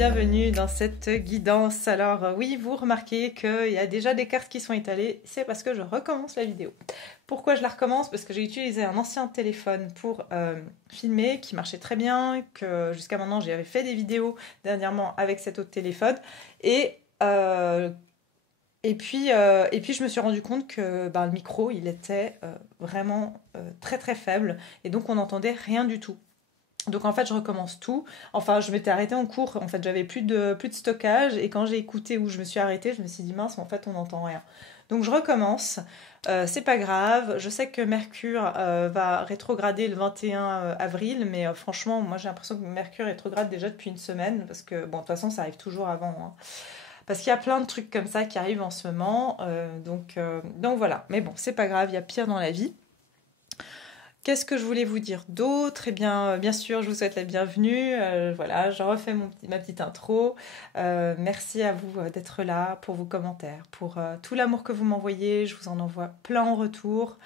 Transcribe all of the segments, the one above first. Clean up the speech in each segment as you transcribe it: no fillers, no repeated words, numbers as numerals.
bienvenue dans cette guidance. Alors oui, vous remarquez qu'il y a déjà des cartes qui sont étalées, c'est parce que je recommence la vidéo. Pourquoi je la recommence? Parce que j'ai utilisé un ancien téléphone pour filmer, qui marchait très bien, que jusqu'à maintenant j'avais fait des vidéos dernièrement avec cet autre téléphone, et puis je me suis rendu compte que le micro, il était vraiment très très faible, et donc on n'entendait rien du tout. Donc en fait, je recommence tout. Enfin, je m'étais arrêtée en cours. En fait, j'avais plus de stockage. Et quand j'ai écouté où je me suis arrêtée, je me suis dit, mince, en fait, on n'entend rien. Donc je recommence. C'est pas grave. Je sais que Mercure va rétrograder le 21 avril. Mais franchement, moi, j'ai l'impression que Mercure rétrograde déjà depuis une semaine. Parce que, bon, de toute façon, ça arrive toujours avant, hein. Parce qu'il y a plein de trucs comme ça qui arrivent en ce moment. Donc voilà. Mais bon, c'est pas grave. Il y a pire dans la vie. Qu'est-ce que je voulais vous dire d'autre? Eh bien sûr, je vous souhaite la bienvenue. Voilà, je refais ma petite intro. Merci à vous d'être là, pour vos commentaires, pour tout l'amour que vous m'envoyez. Je vous en envoie plein en retour.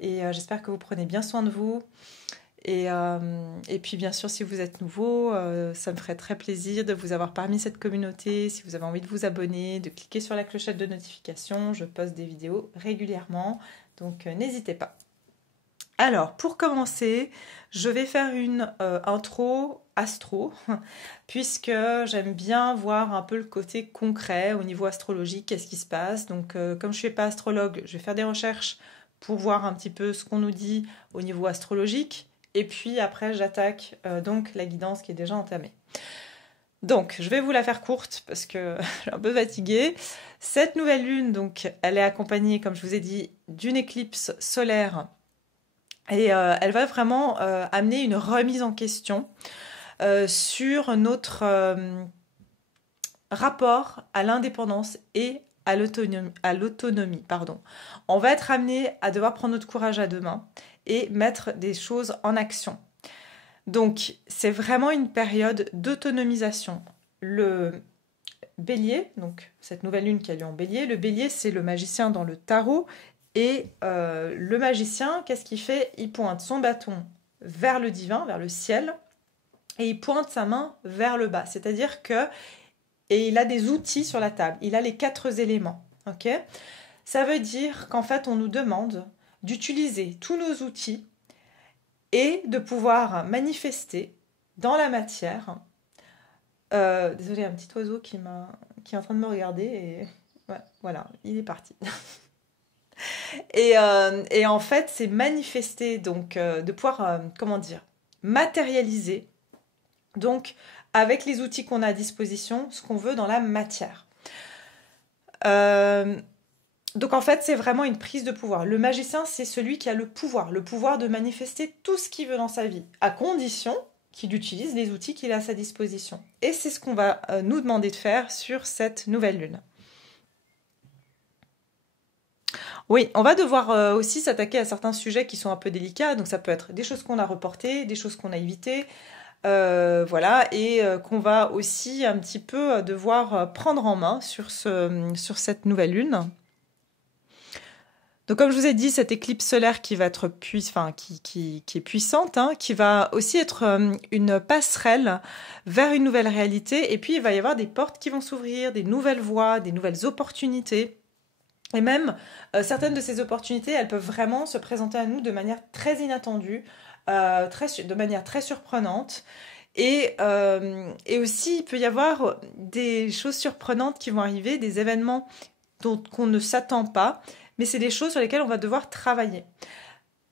Et j'espère que vous prenez bien soin de vous. Et puis bien sûr, si vous êtes nouveau, ça me ferait très plaisir de vous avoir parmi cette communauté. Si vous avez envie de vous abonner, de cliquer sur la clochette de notification, je poste des vidéos régulièrement. Donc n'hésitez pas. Alors, pour commencer, je vais faire une intro astro, puisque j'aime bien voir un peu le côté concret au niveau astrologique, qu'est-ce qui se passe. Donc, comme je ne suis pas astrologue, je vais faire des recherches pour voir un petit peu ce qu'on nous dit au niveau astrologique. Et puis après, j'attaque donc la guidance qui est déjà entamée. Donc, je vais vous la faire courte parce que je suis un peu fatiguée. Cette nouvelle lune, donc, elle est accompagnée, comme je vous ai dit, d'une éclipse solaire. Et elle va vraiment amener une remise en question sur notre rapport à l'indépendance et à l'autonomie. On va être amené à devoir prendre notre courage à deux mains et mettre des choses en action. Donc, c'est vraiment une période d'autonomisation. Le Bélier, donc cette nouvelle lune qui a lieu en Bélier, le Bélier, c'est le magicien dans le tarot. Et le magicien, qu'est-ce qu'il fait? Il pointe son bâton vers le divin, vers le ciel, et il pointe sa main vers le bas. C'est-à-dire et il a des outils sur la table. Il a les 4 éléments. Ok? Ça veut dire qu'en fait, on nous demande d'utiliser tous nos outils et de pouvoir manifester dans la matière. Désolée, un petit oiseau qui est en train de me regarder. Et ouais, voilà, il est parti. Et en fait, c'est manifester, donc de pouvoir, matérialiser, donc avec les outils qu'on a à disposition, ce qu'on veut dans la matière. Donc en fait, c'est vraiment une prise de pouvoir. Le magicien, c'est celui qui a le pouvoir de manifester tout ce qu'il veut dans sa vie, à condition qu'il utilise les outils qu'il a à sa disposition. Et c'est ce qu'on va nous demander de faire sur cette nouvelle lune. Oui, on va devoir aussi s'attaquer à certains sujets qui sont un peu délicats. Donc ça peut être des choses qu'on a reportées, des choses qu'on a évitées, voilà, et qu'on va aussi un petit peu devoir prendre en main sur cette nouvelle lune. Donc comme je vous ai dit, cette éclipse solaire qui va être qui est puissante, hein, qui va aussi être une passerelle vers une nouvelle réalité. Et puis il va y avoir des portes qui vont s'ouvrir, des nouvelles voies, des nouvelles opportunités. Et même, certaines de ces opportunités, elles peuvent vraiment se présenter à nous de manière très inattendue, de manière très surprenante. Et aussi, il peut y avoir des choses surprenantes qui vont arriver, des événements qu'on ne s'attend pas, mais c'est des choses sur lesquelles on va devoir travailler.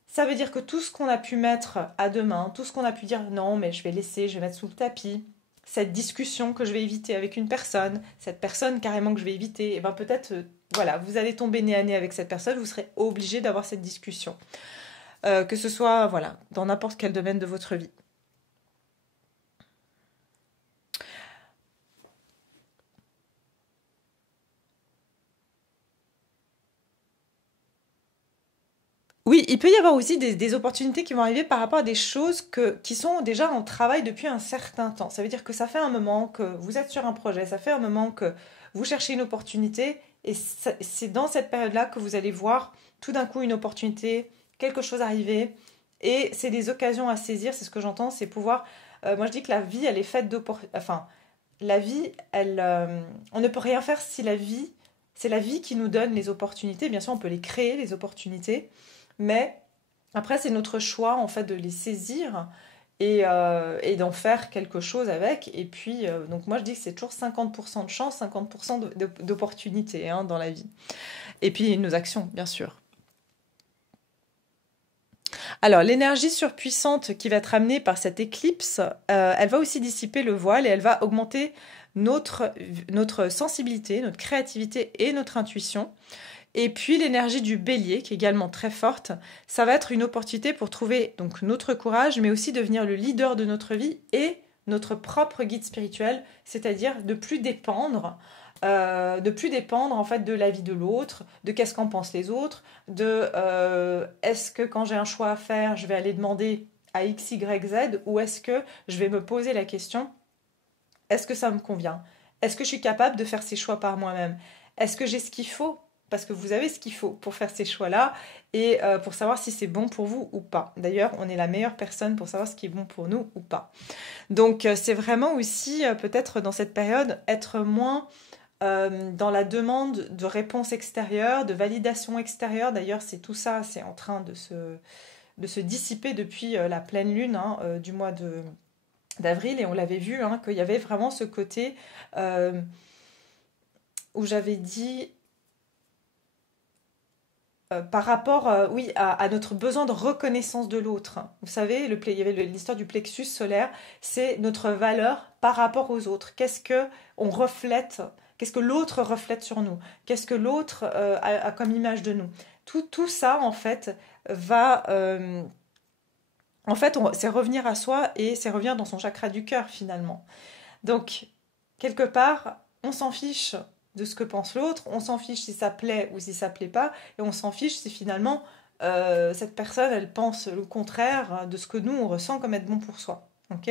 Ça veut dire que tout ce qu'on a pu mettre à demain, tout ce qu'on a pu dire non, mais je vais mettre sous le tapis, cette discussion que je vais éviter avec une personne, cette personne carrément que je vais éviter, et bien peut-être, voilà, vous allez tomber nez à nez avec cette personne, vous serez obligé d'avoir cette discussion. Que ce soit, voilà, dans n'importe quel domaine de votre vie. Oui, il peut y avoir aussi des opportunités qui vont arriver par rapport à des choses qui sont déjà en travail depuis un certain temps. Ça veut dire que ça fait un moment que vous êtes sur un projet, ça fait un moment que vous cherchez une opportunité, et c'est dans cette période-là que vous allez voir tout d'un coup une opportunité, quelque chose arriver, et c'est des occasions à saisir, c'est ce que j'entends, c'est pouvoir... moi je dis que la vie, elle est faite d'opportunités, enfin, la vie, on ne peut rien faire si la vie, c'est la vie qui nous donne les opportunités. Bien sûr, on peut les créer, les opportunités, mais après, c'est notre choix, en fait, de les saisir et d'en faire quelque chose avec. Et puis, donc moi, je dis que c'est toujours 50% de chance, 50% d'opportunités hein, dans la vie. Et puis, nos actions, bien sûr. Alors, l'énergie surpuissante qui va être amenée par cette éclipse, elle va aussi dissiper le voile et elle va augmenter notre sensibilité, notre créativité et notre intuition. Et puis l'énergie du bélier, qui est également très forte, ça va être une opportunité pour trouver donc notre courage, mais aussi devenir le leader de notre vie et notre propre guide spirituel, c'est-à-dire de plus dépendre en fait de l'avis de l'autre, de qu'est-ce qu'en pensent les autres, de est-ce que quand j'ai un choix à faire, je vais aller demander à X, Y, Z, ou est-ce que je vais me poser la question, est-ce que ça me convient? Est-ce que je suis capable de faire ces choix par moi-même? Est-ce que j'ai ce qu'il faut? Parce que vous avez ce qu'il faut pour faire ces choix-là et pour savoir si c'est bon pour vous ou pas. D'ailleurs, on est la meilleure personne pour savoir ce qui est bon pour nous ou pas. Donc, c'est vraiment aussi, peut-être dans cette période, être moins dans la demande de réponses extérieures, de validation extérieure. D'ailleurs, c'est tout ça, c'est en train de se dissiper depuis la pleine lune hein, du mois d'avril. Et on l'avait vu, hein, qu'il y avait vraiment ce côté où j'avais dit par rapport oui, à notre besoin de reconnaissance de l'autre. Vous savez, il y avait l'histoire du plexus solaire, c'est notre valeur par rapport aux autres. Qu'est-ce que on reflète, qu'est-ce que l'autre reflète sur nous, qu'est-ce que l'autre a comme image de nous. Tout ça, en fait, va... en fait, c'est revenir à soi et c'est revenir dans son chakra du cœur, finalement. Donc, quelque part, on s'en fiche de ce que pense l'autre, on s'en fiche si ça plaît ou si ça plaît pas, et on s'en fiche si finalement cette personne, elle pense le contraire de ce que nous, on ressent comme être bon pour soi. Ok?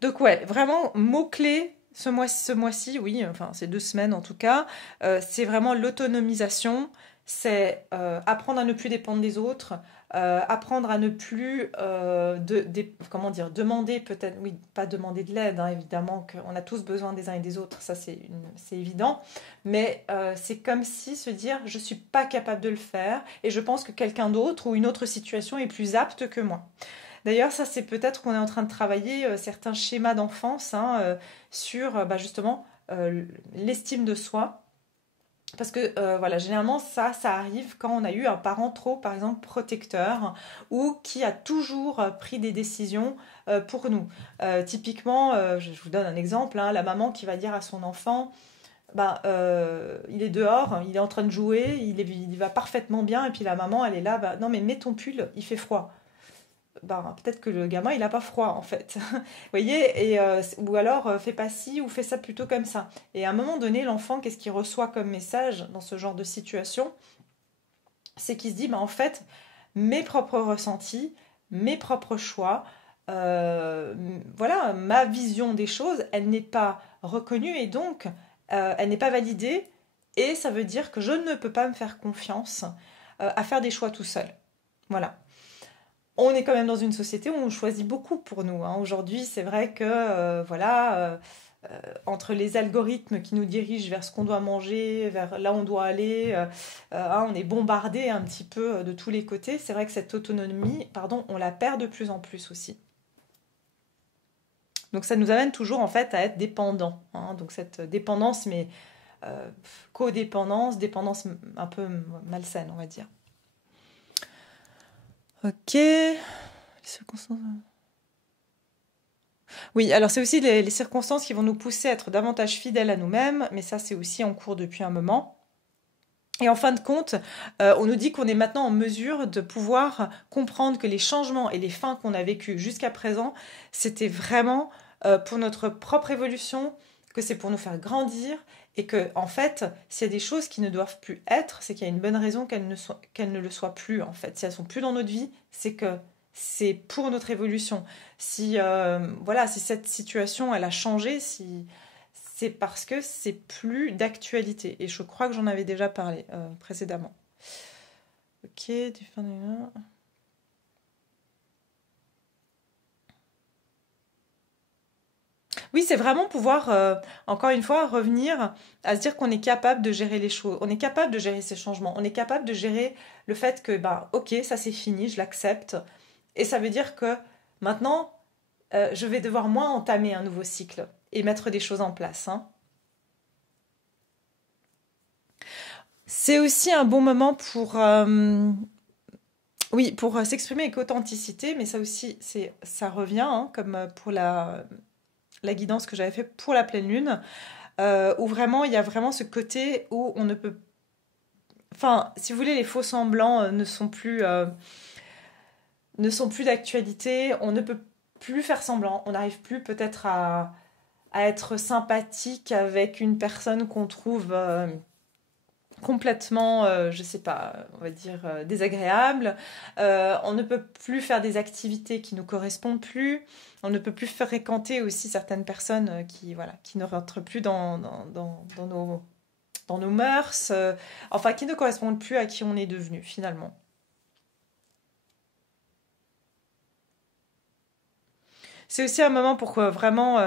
Donc ouais, vraiment, mot-clé ce mois-ci, oui, enfin ces 2 semaines en tout cas, c'est vraiment l'autonomisation, c'est apprendre à ne plus dépendre des autres, apprendre à ne plus, comment dire, demander peut-être, oui, pas demander de l'aide, hein, évidemment qu'on a tous besoin des uns et des autres, ça c'est évident, mais c'est comme si se dire je suis pas capable de le faire et je pense que quelqu'un d'autre ou une autre situation est plus apte que moi. D'ailleurs, ça, c'est peut-être qu'on est en train de travailler certains schémas d'enfance hein, sur bah, justement l'estime de soi. Parce que voilà, généralement, ça arrive quand on a eu un parent trop, par exemple, protecteur ou qui a toujours pris des décisions pour nous. Typiquement, je vous donne un exemple, hein, la maman qui va dire à son enfant, bah, il est dehors, il est en train de jouer, il va parfaitement bien, et puis la maman, elle est là, bah, non mais mets ton pull, il fait froid ben, peut-être que le gamin il a pas froid en fait. Vous voyez et ou alors fais pas ci ou fais ça plutôt comme ça. Et à un moment donné, l'enfant qu'est-ce qu'il reçoit comme message dans ce genre de situation? C'est qu'il se dit bah, en fait mes propres ressentis, mes propres choix, euh, voilà ma vision des choses, elle n'est pas reconnue et donc elle n'est pas validée et ça veut dire que je ne peux pas me faire confiance à faire des choix tout seul. Voilà. On est quand même dans une société où on choisit beaucoup pour nous. Hein. Aujourd'hui, c'est vrai que voilà, entre les algorithmes qui nous dirigent vers ce qu'on doit manger, vers là où on doit aller, hein, on est bombardé un petit peu de tous les côtés. C'est vrai que cette autonomie, pardon, on la perd de plus en plus aussi. Donc ça nous amène toujours en fait à être dépendant. Hein. Donc cette dépendance, mais codépendance, dépendance un peu malsaine, on va dire. Ok. Les circonstances. Oui, alors c'est aussi les circonstances qui vont nous pousser à être davantage fidèles à nous-mêmes, mais ça c'est aussi en cours depuis un moment. Et en fin de compte, on nous dit qu'on est maintenant en mesure de pouvoir comprendre que les changements et les fins qu'on a vécus jusqu'à présent, c'était vraiment pour notre propre évolution, que c'est pour nous faire grandir, et que en fait, s'il y a des choses qui ne doivent plus être, c'est qu'il y a une bonne raison qu'elles ne le soient plus. En fait, si elles sont plus dans notre vie, c'est que c'est pour notre évolution. Si voilà, si cette situation elle a changé, si c'est parce que c'est plus d'actualité. Et je crois que j'en avais déjà parlé précédemment. Ok, du fin de... Oui, c'est vraiment pouvoir, encore une fois, revenir à se dire qu'on est capable de gérer les choses, on est capable de gérer ces changements, on est capable de gérer le fait que, bah, ok, ça c'est fini, je l'accepte, et ça veut dire que maintenant, je vais devoir moi entamer un nouveau cycle et mettre des choses en place, hein. C'est aussi un bon moment pour, oui, pour s'exprimer avec authenticité, mais ça aussi, ça revient, hein, comme pour la guidance que j'avais fait pour la pleine lune, où vraiment, il y a vraiment ce côté où on ne peut... Enfin, si vous voulez, les faux semblants ne sont plus d'actualité, on ne peut plus faire semblant, on n'arrive plus peut-être à être sympathique avec une personne qu'on trouve complètement, je sais pas, on va dire désagréable. On ne peut plus faire des activités qui nous correspondent plus. On ne peut plus fréquenter aussi certaines personnes qui, voilà, qui ne rentrent plus dans nos mœurs, enfin qui ne correspondent plus à qui on est devenu finalement. C'est aussi un moment pour vraiment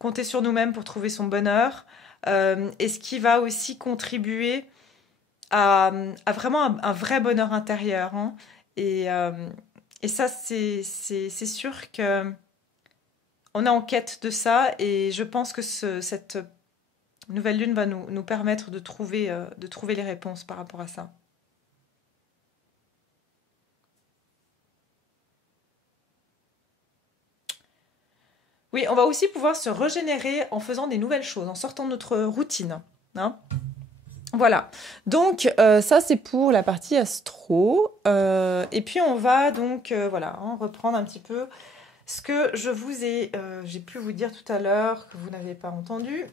compter sur nous-mêmes pour trouver son bonheur, et ce qui va aussi contribuer à vraiment un vrai bonheur intérieur, hein. Et, euh, et ça, c'est sûr que on est en quête de ça, et je pense que cette nouvelle lune va nous permettre de trouver les réponses par rapport à ça. Oui, on va aussi pouvoir se régénérer en faisant des nouvelles choses, en sortant de notre routine, hein. Voilà. Donc ça c'est pour la partie astro. Et puis on va donc voilà, hein, reprendre un petit peu ce que j'ai pu vous dire tout à l'heure que vous n'avez pas entendu.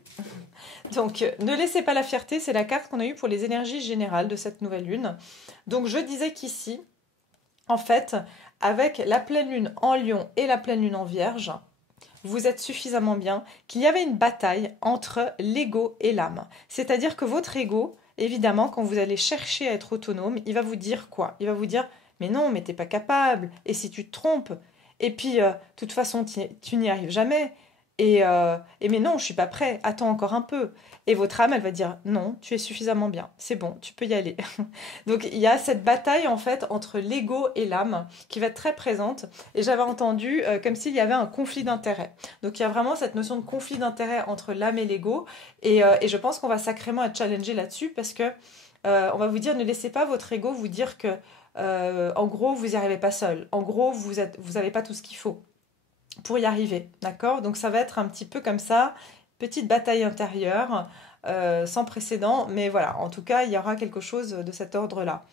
Donc ne laissez pas la fierté, c'est la carte qu'on a eue pour les énergies générales de cette nouvelle lune. Donc je disais qu'ici, en fait, avec la pleine lune en Lion et la pleine lune en Vierge, vous êtes suffisamment bien, qu'il y avait une bataille entre l'ego et l'âme. C'est-à-dire que votre ego, évidemment, quand vous allez chercher à être autonome, il va vous dire quoi? Il va vous dire, mais non, mais t'es pas capable, et si tu te trompes? Et puis, de toute façon, tu n'y arrives jamais. Et mais non, je suis pas prêt, attends encore un peu. Et votre âme, elle va dire, non, tu es suffisamment bien, c'est bon, tu peux y aller. Donc il y a cette bataille en fait entre l'ego et l'âme qui va être très présente. Et j'avais entendu comme s'il y avait un conflit d'intérêts. Donc il y a vraiment cette notion de conflit d'intérêts entre l'âme et l'ego. Et je pense qu'on va sacrément être challengé là-dessus parce que on va vous dire ne laissez pas votre ego vous dire que en gros vous n'y arrivez pas seul. En gros vous n'avez pas tout ce qu'il faut pour y arriver. D'accord? Donc ça va être un petit peu comme ça, petite bataille intérieure. Sans précédent, mais voilà, en tout cas, il y aura quelque chose de cet ordre-là.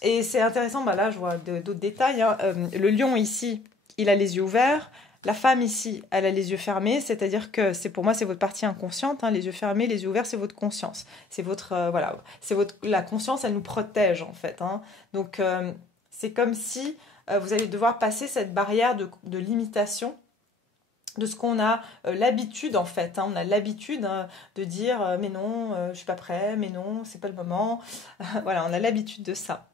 Et c'est intéressant, bah là je vois d'autres détails, hein. Le lion ici, il a les yeux ouverts. La femme ici, elle a les yeux fermés, c'est-à-dire que c'est pour moi c'est votre partie inconsciente, hein. Les yeux fermés, les yeux ouverts, c'est votre conscience. C'est votre voilà, c'est votre la conscience, elle nous protège en fait, hein. Donc c'est comme si vous allez devoir passer cette barrière de limitation de ce qu'on a l'habitude en fait, hein. On a l'habitude de dire mais non, je suis pas prêt, mais non, c'est pas le moment. Voilà, on a l'habitude de ça.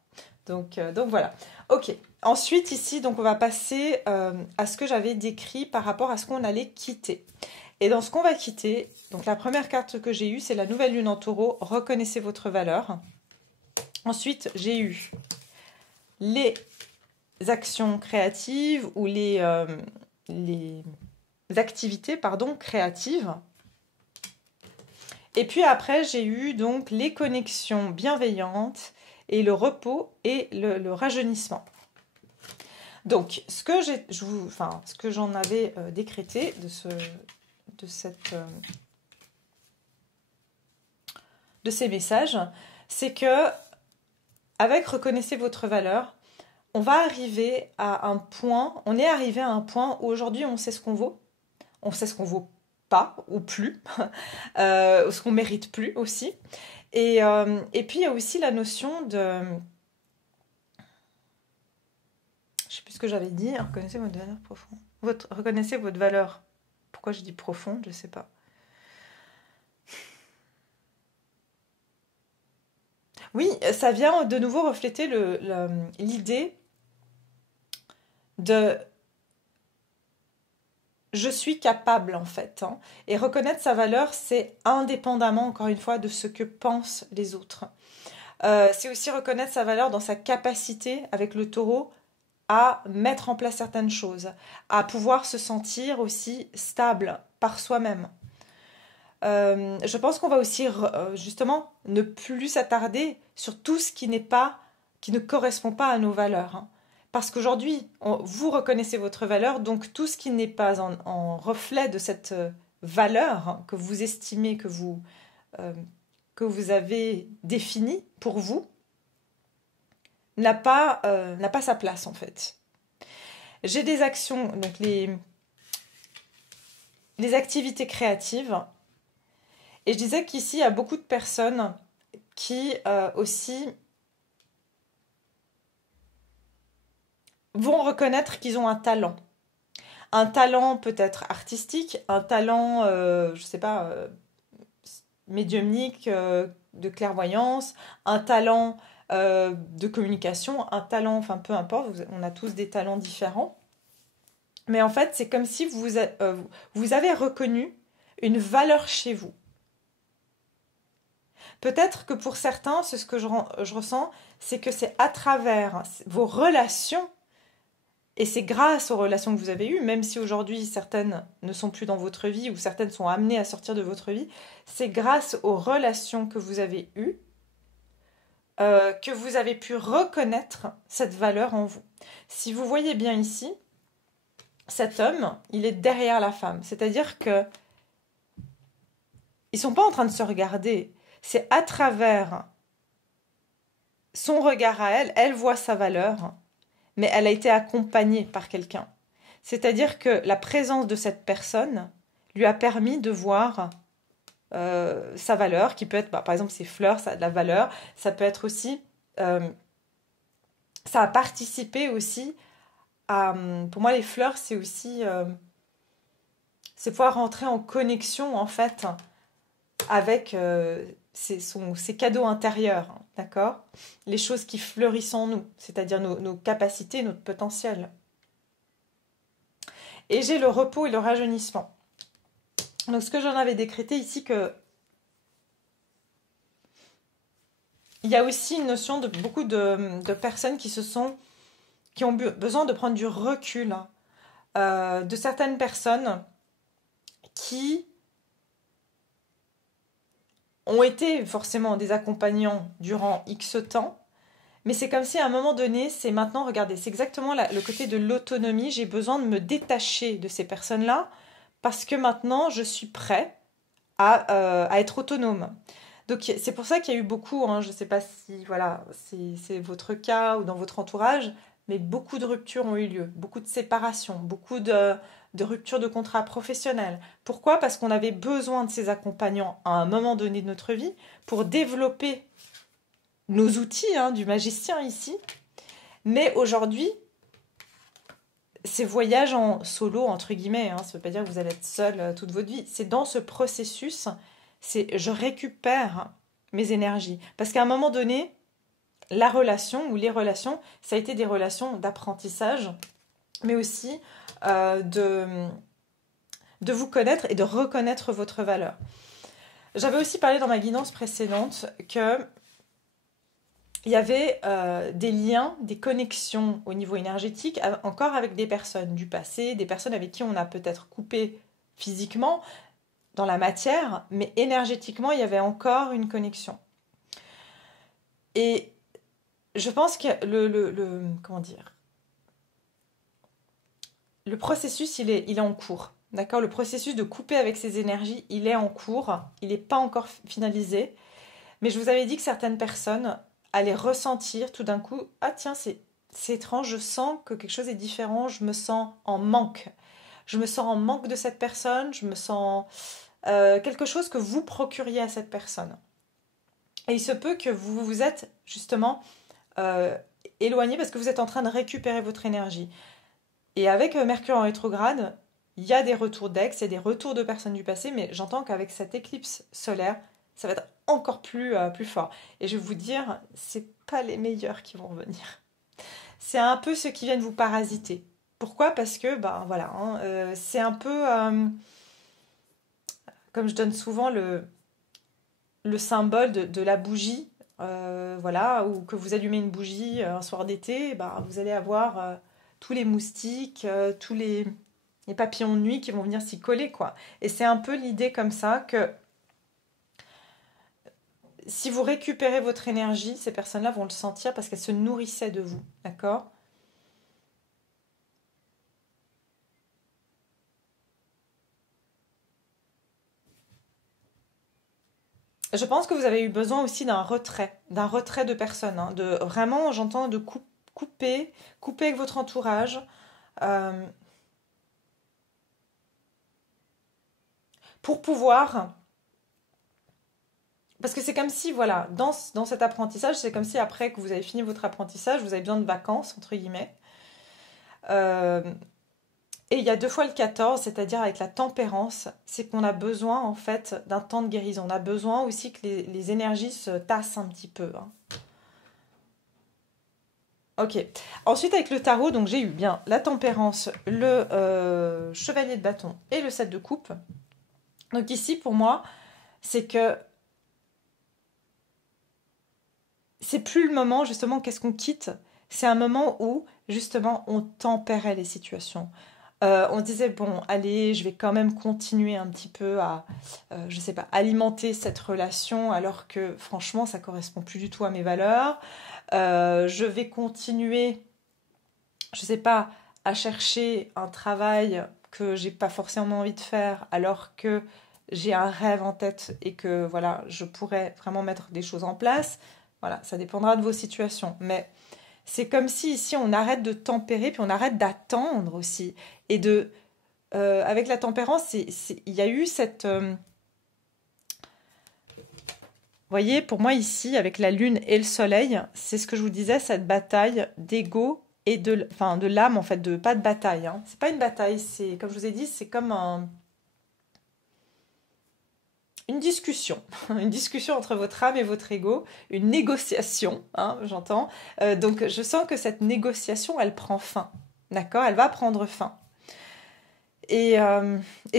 Donc voilà. Ok. Ensuite, ici, donc on va passer à ce que j'avais décrit par rapport à ce qu'on allait quitter. Et dans ce qu'on va quitter, donc la première carte que j'ai eue, c'est la nouvelle lune en taureau. Reconnaissez votre valeur. Ensuite, j'ai eu les actions créatives ou les activités pardon, créatives. Et puis après, j'ai eu donc les connexions bienveillantes et le repos et le rajeunissement. Donc, ce que j'en avais décrété de ces messages, c'est que avec reconnaissez votre valeur, on va arriver à un point, on est arrivé à un point où aujourd'hui on sait ce qu'on vaut, on sait ce qu'on vaut pas ou plus, ce qu'on mérite plus aussi. Et puis il y a aussi la notion de, je sais plus ce que j'avais dit, reconnaissez votre valeur profonde. Reconnaissez votre valeur. Pourquoi je dis profonde, je sais pas. Oui, ça vient de nouveau refléter l'idée de je suis capable en fait, hein. Et reconnaître sa valeur, c'est indépendamment, encore une fois, de ce que pensent les autres. C'est aussi reconnaître sa valeur dans sa capacité, avec le taureau, à mettre en place certaines choses, à pouvoir se sentir aussi stable par soi-même. Je pense qu'on va aussi justement ne plus s'attarder sur tout ce qui n'est pas, qui ne correspond pas à nos valeurs, hein. Parce qu'aujourd'hui, vous reconnaissez votre valeur, donc tout ce qui n'est pas en reflet de cette valeur, hein, que vous estimez, euh, que vous avez définie pour vous, n'a pas sa place en fait. J'ai des actions, donc les activités créatives. Et je disais qu'ici, il y a beaucoup de personnes qui aussi vont reconnaître qu'ils ont un talent. Un talent peut-être artistique, un talent, je sais pas, médiumnique, de clairvoyance, un talent de communication, un talent, enfin peu importe, on a tous des talents différents. Mais en fait, c'est comme si vous avez reconnu une valeur chez vous. Peut-être que pour certains, c'est ce que je ressens, c'est que c'est à travers vos relations, et c'est grâce aux relations que vous avez eues, même si aujourd'hui certaines ne sont plus dans votre vie ou certaines sont amenées à sortir de votre vie, c'est grâce aux relations que vous avez eues que vous avez pu reconnaître cette valeur en vous. Si vous voyez bien ici, cet homme, il est derrière la femme. C'est-à-dire que ils sont pas en train de se regarder. C'est à travers son regard à elle, elle voit sa valeur, mais elle a été accompagnée par quelqu'un. C'est-à-dire que la présence de cette personne lui a permis de voir sa valeur, qui peut être, par exemple, ses fleurs, ça a de la valeur. Ça peut être aussi, ça a participé aussi à, pour moi, les fleurs, c'est aussi, c'est pouvoir rentrer en connexion, en fait, avec ses cadeaux intérieurs, hein, d'accord? Les choses qui fleurissent en nous, c'est-à-dire nos capacités, notre potentiel. Et j'ai le repos et le rajeunissement. Donc ce que j'en avais décrété ici, que il y a aussi une notion de beaucoup de personnes qui ont besoin de prendre du recul, hein, de certaines personnes qui ont été forcément des accompagnants durant X temps, mais c'est comme si à un moment donné, c'est maintenant, regardez, c'est exactement le côté de l'autonomie, j'ai besoin de me détacher de ces personnes-là, parce que maintenant, je suis prêt à être autonome. Donc c'est pour ça qu'il y a eu beaucoup, hein, je ne sais pas si voilà, c'est votre cas ou dans votre entourage, mais beaucoup de ruptures ont eu lieu, beaucoup de séparations, beaucoup de ruptures de contrats professionnels. Pourquoi? Parce qu'on avait besoin de ces accompagnants à un moment donné de notre vie pour développer nos outils, hein, du magicien ici. Mais aujourd'hui, ces voyages en solo, entre guillemets, hein, ça ne veut pas dire que vous allez être seul toute votre vie, c'est dans ce processus, c'est je récupère mes énergies. Parce qu'à un moment donné, la relation ou les relations, ça a été des relations d'apprentissage, mais aussi de vous connaître et de reconnaître votre valeur. J'avais aussi parlé dans ma guidance précédente que il y avait des liens, des connexions au niveau énergétique, encore avec des personnes du passé, des personnes avec qui on a peut-être coupé physiquement, dans la matière, mais énergétiquement, il y avait encore une connexion. Et je pense que comment dire, le processus, il est en cours. D'accord? Le processus de couper avec ces énergies, il est en cours. Il n'est pas encore finalisé. Mais je vous avais dit que certaines personnes allaient ressentir tout d'un coup, ah tiens, c'est étrange, je sens que quelque chose est différent, je me sens en manque. Je me sens en manque de cette personne, je me sens quelque chose que vous procuriez à cette personne. Et il se peut que vous vous êtes justement éloigné parce que vous êtes en train de récupérer votre énergie. Et avec Mercure en rétrograde, il y a des retours d'ex, il y a des retours de personnes du passé, mais j'entends qu'avec cette éclipse solaire, Ça va être encore plus fort. Et je vais vous dire, c'est pas les meilleurs qui vont revenir. C'est un peu ceux qui viennent vous parasiter. Pourquoi? Parce que, ben voilà, hein, c'est un peu, comme je donne souvent le symbole de la bougie, voilà, ou que vous allumez une bougie un soir d'été, ben, vous allez avoir tous les moustiques, tous les papillons de nuit qui vont venir s'y coller, quoi. Et c'est un peu l'idée comme ça que si vous récupérez votre énergie, ces personnes-là vont le sentir parce qu'elles se nourrissaient de vous, d'accord? Je pense que vous avez eu besoin aussi d'un retrait de personnes, hein, de vraiment, j'entends, de couper avec votre entourage, euh, pour pouvoir, parce que c'est comme si, voilà, dans cet apprentissage, c'est comme si après que vous avez fini votre apprentissage, vous avez besoin de vacances, entre guillemets. Euh, et il y a 2 fois le 14, c'est-à-dire avec la tempérance, c'est qu'on a besoin en fait d'un temps de guérison. On a besoin aussi que les énergies se tassent un petit peu, hein. Ok. Ensuite, avec le tarot, donc j'ai eu bien la tempérance, le chevalier de bâton et le 7 de coupe. Donc ici, pour moi, c'est que c'est plus le moment, justement, qu'est-ce qu'on quitte? C'est un moment où, justement, on tempérait les situations. On se disait, bon, allez, je vais quand même continuer un petit peu à, je sais pas, alimenter cette relation, alors que, franchement, ça correspond plus du tout à mes valeurs. Je vais continuer, je sais pas, à chercher un travail que j'ai pas forcément envie de faire, alors que j'ai un rêve en tête et que voilà, je pourrais vraiment mettre des choses en place. Voilà, ça dépendra de vos situations. Mais c'est comme si ici on arrête de tempérer, puis on arrête d'attendre aussi. Et avec la tempérance, il y a eu cette, vous voyez, pour moi ici, avec la lune et le soleil, c'est ce que je vous disais, cette bataille d'ego et enfin, de l'âme, en fait, pas de bataille, hein. C'est pas une bataille, c'est, comme je vous ai dit, c'est comme une discussion. Une discussion entre votre âme et votre ego, une négociation, hein, j'entends. Donc, je sens que cette négociation, elle prend fin, d'accord? Elle va prendre fin. Et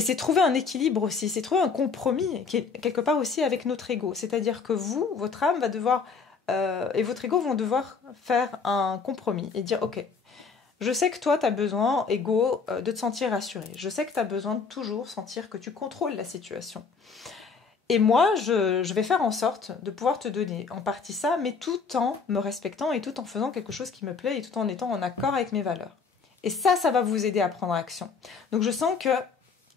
c'est trouver un équilibre aussi, c'est trouver un compromis qui est quelque part aussi avec notre ego. C'est-à-dire que vous, votre âme va devoir, et votre ego vont devoir faire un compromis et dire, ok, je sais que toi, tu as besoin, ego, de te sentir rassuré. Je sais que tu as besoin de toujours sentir que tu contrôles la situation. Et moi, je vais faire en sorte de pouvoir te donner en partie ça, mais tout en me respectant et tout en faisant quelque chose qui me plaît et tout en étant en accord avec mes valeurs. Et ça va vous aider à prendre action. Donc je sens que,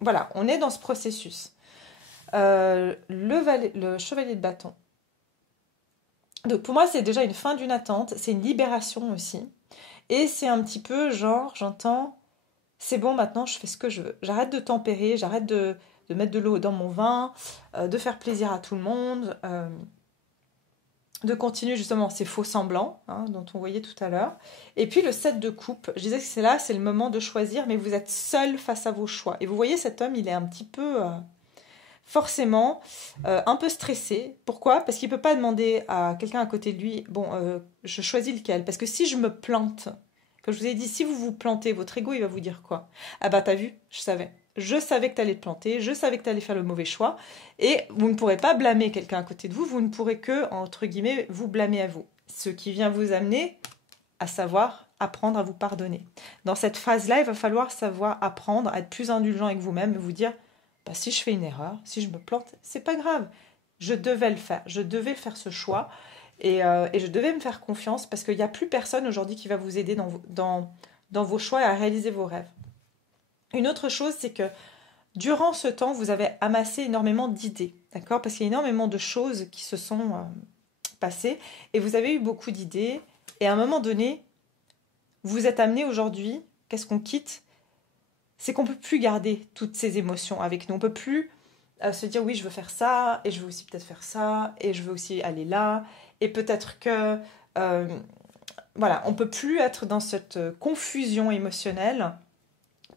voilà, on est dans ce processus. Le chevalier de bâton. Donc pour moi, c'est déjà une fin d'une attente, c'est une libération aussi. Et c'est un petit peu genre, j'entends, c'est bon, maintenant je fais ce que je veux. J'arrête de tempérer, j'arrête de mettre de l'eau dans mon vin, de faire plaisir à tout le monde, de continuer justement ces faux semblants, hein, dont on voyait tout à l'heure. Et puis le 7 de coupe, je disais que c'est là, c'est le moment de choisir, mais vous êtes seul face à vos choix. Et vous voyez, cet homme, il est un petit peu, forcément, un peu stressé. Pourquoi? Parce qu'il ne peut pas demander à quelqu'un à côté de lui, bon, je choisis lequel. Parce que si je me plante, comme je vous ai dit, si vous vous plantez, votre ego, il va vous dire quoi? Ah bah t'as vu, je savais. Je savais que tu allais te planter, je savais que tu allais faire le mauvais choix, et vous ne pourrez pas blâmer quelqu'un à côté de vous, vous ne pourrez que, entre guillemets, vous blâmer à vous. Ce qui vient vous amener à savoir apprendre à vous pardonner. Dans cette phase-là, il va falloir savoir apprendre à être plus indulgent avec vous-même et vous dire, bah, si je fais une erreur, si je me plante, c'est pas grave. Je devais le faire, je devais faire ce choix, et je devais me faire confiance parce qu'il n'y a plus personne aujourd'hui qui va vous aider dans vos choix et à réaliser vos rêves. Une autre chose, c'est que durant ce temps, vous avez amassé énormément d'idées, d'accord? Parce qu'il y a énormément de choses qui se sont passées et vous avez eu beaucoup d'idées. Et à un moment donné, vous êtes amené aujourd'hui, qu'est-ce qu'on quitte? C'est qu'on ne peut plus garder toutes ces émotions avec nous. On ne peut plus se dire oui, je veux faire ça, et je veux aussi peut-être faire ça, et je veux aussi aller là, et peut-être que... voilà, on ne peut plus être dans cette confusion émotionnelle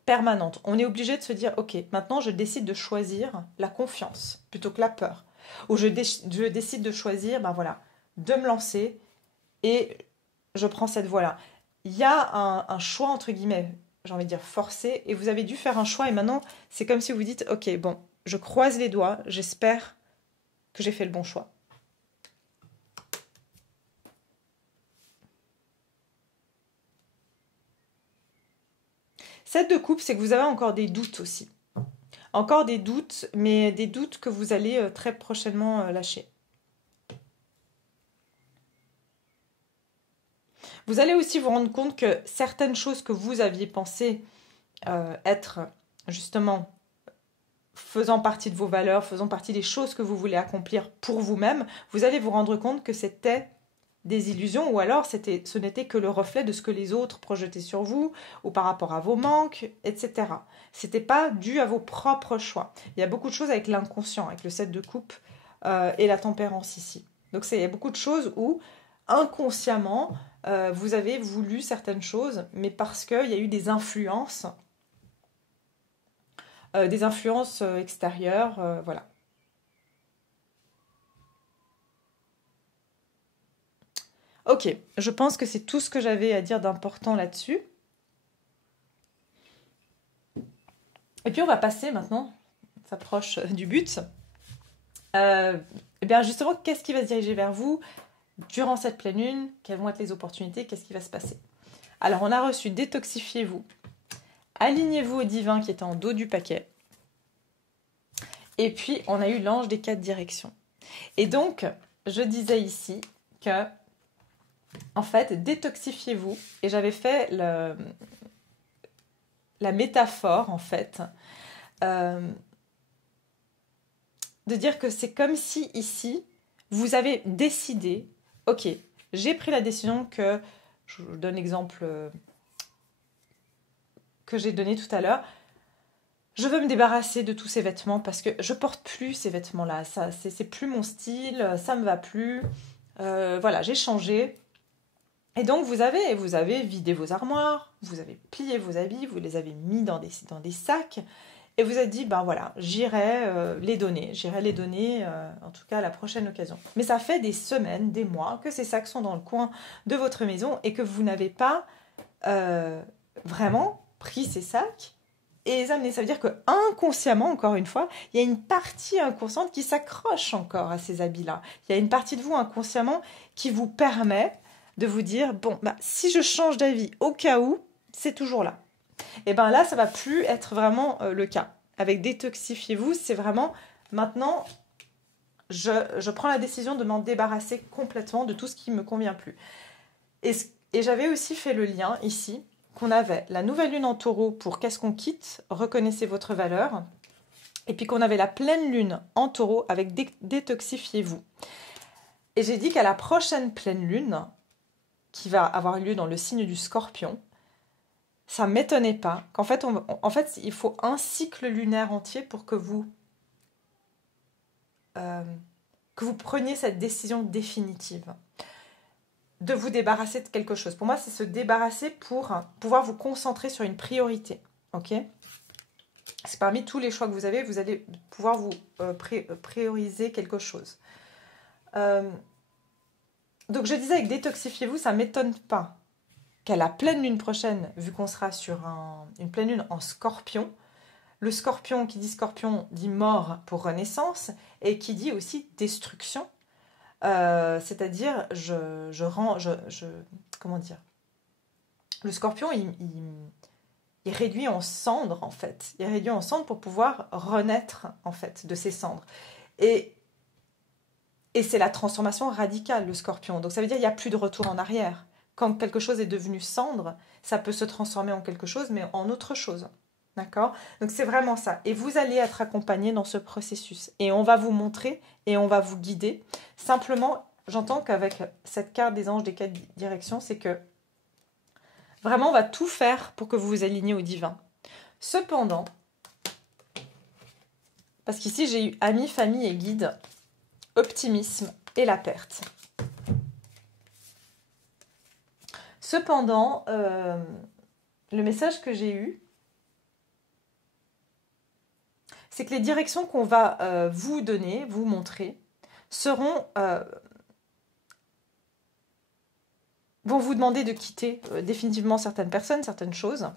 permanente. On est obligé de se dire, ok, maintenant je décide de choisir la confiance plutôt que la peur. Ou je décide de choisir, ben voilà, de me lancer et je prends cette voie-là. Il y a un choix, entre guillemets, j'ai envie de dire forcé, et vous avez dû faire un choix, et maintenant, c'est comme si vous dites, ok, bon, je croise les doigts, j'espère que j'ai fait le bon choix. 7 de coupe, c'est que vous avez encore des doutes aussi. Encore des doutes, mais des doutes que vous allez très prochainement lâcher. Vous allez aussi vous rendre compte que certaines choses que vous aviez pensé être justement faisant partie de vos valeurs, faisant partie des choses que vous voulez accomplir pour vous-même, vous allez vous rendre compte que c'était des illusions ou alors ce n'était que le reflet de ce que les autres projetaient sur vous ou par rapport à vos manques, etc. C'était pas dû à vos propres choix. Il y a beaucoup de choses avec l'inconscient, avec le 7 de coupe et la tempérance ici. Donc il y a beaucoup de choses où inconsciemment vous avez voulu certaines choses, mais parce qu'il y a eu des influences extérieures, voilà. Ok, je pense que c'est tout ce que j'avais à dire d'important là-dessus. Et puis on va passer maintenant, on s'approche du but. Et bien justement, qu'est-ce qui va se diriger vers vous durant cette pleine lune? Quelles vont être les opportunités? Qu'est-ce qui va se passer? Alors on a reçu détoxifiez-vous, alignez-vous au divin qui est en dos du paquet. Et puis on a eu l'ange des 4 directions. Et donc, je disais ici que en fait, détoxifiez-vous. Et j'avais fait la métaphore, en fait, de dire que c'est comme si ici, vous avez décidé, ok, j'ai pris la décision que, je vous donne l'exemple que j'ai donné tout à l'heure, je veux me débarrasser de tous ces vêtements parce que je porte plus ces vêtements-là. Ça, c'est plus mon style, ça me va plus. Voilà, j'ai changé. Et donc vous avez vidé vos armoires, vous avez plié vos habits, vous les avez mis dans des sacs et vous avez dit ben voilà, j'irai les donner, en tout cas à la prochaine occasion. Mais ça fait des semaines, des mois que ces sacs sont dans le coin de votre maison et que vous n'avez pas vraiment pris ces sacs et les amener. Ça veut dire que inconsciemment, encore une fois, il y a une partie inconsciente qui s'accroche encore à ces habits-là. Il y a une partie de vous inconsciemment qui vous permet de vous dire, bon, bah, si je change d'avis au cas où, c'est toujours là. Et bien là, ça va plus être vraiment le cas. Avec détoxifiez-vous, c'est vraiment, maintenant, je prends la décision de m'en débarrasser complètement de tout ce qui ne me convient plus. Et j'avais aussi fait le lien ici, qu'on avait la nouvelle lune en taureau pour qu'est-ce qu'on quitte, reconnaissez votre valeur, et puis qu'on avait la pleine lune en taureau avec détoxifiez-vous. Et j'ai dit qu'à la prochaine pleine lune, qui va avoir lieu dans le signe du Scorpion, ça ne m'étonnait pas qu'en fait, il faut un cycle lunaire entier pour que vous preniez cette décision définitive de vous débarrasser de quelque chose. Pour moi, c'est se débarrasser pour pouvoir vous concentrer sur une priorité. Ok ? C'est parmi tous les choix que vous allez pouvoir vous prioriser quelque chose. Donc je disais avec détoxifiez-vous, ça ne m'étonne pas qu'à la pleine lune prochaine, vu qu'on sera sur une pleine lune en Scorpion, le Scorpion qui dit Scorpion dit mort pour renaissance et qui dit aussi destruction, c'est-à-dire comment dire, le Scorpion il réduit en cendres en fait, il réduit en cendres pour pouvoir renaître en fait de ces cendres et c'est la transformation radicale, le Scorpion. Donc ça veut dire qu'il n'y a plus de retour en arrière. Quand quelque chose est devenu cendre, ça peut se transformer en quelque chose, mais en autre chose. D'accord ? Donc c'est vraiment ça. Et vous allez être accompagné dans ce processus. Et on va vous montrer et on va vous guider. Simplement, j'entends qu'avec cette carte des anges des 4 directions, c'est que vraiment on va tout faire pour que vous vous aligniez au divin. Cependant, parce qu'ici j'ai eu amis, famille et guide, optimisme et la perte. Cependant, le message que j'ai eu, c'est que les directions qu'on va vous donner, vous montrer, vont vous demander de quitter définitivement certaines personnes, certaines choses.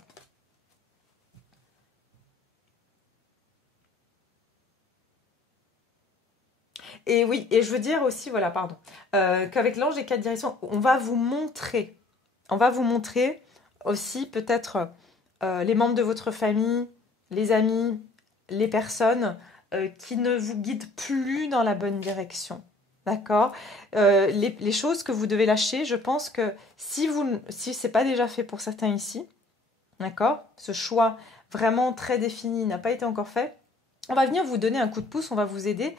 Et oui, et je veux dire aussi, voilà, pardon, qu'avec l'ange des quatre directions, on va vous montrer aussi peut-être les membres de votre famille, les amis, les personnes qui ne vous guident plus dans la bonne direction. D'accord. Les choses que vous devez lâcher, je pense que si c'est pas déjà fait pour certains ici, d'accord, ce choix vraiment très défini n'a pas été encore fait, on va venir vous donner un coup de pouce, on va vous aider.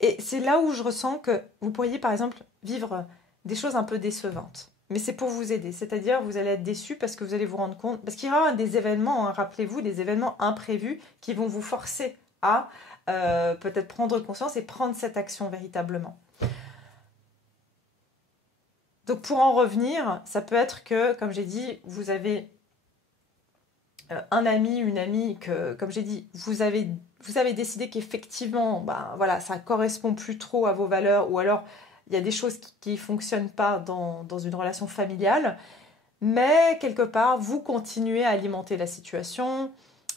Et c'est là où je ressens que vous pourriez, par exemple, vivre des choses un peu décevantes. Mais c'est pour vous aider. C'est-à-dire, vous allez être déçus parce que vous allez vous rendre compte. Parce qu'il y aura des événements, hein, rappelez-vous, des événements imprévus qui vont vous forcer à peut-être prendre conscience et prendre cette action véritablement. Donc, pour en revenir, ça peut être que, comme j'ai dit, vous avez un ami, une amie que, comme j'ai dit, vous avez décidé qu'effectivement, ben, voilà, ça correspond plus trop à vos valeurs, ou alors il y a des choses qui ne fonctionnent pas dans une relation familiale, mais quelque part, vous continuez à alimenter la situation.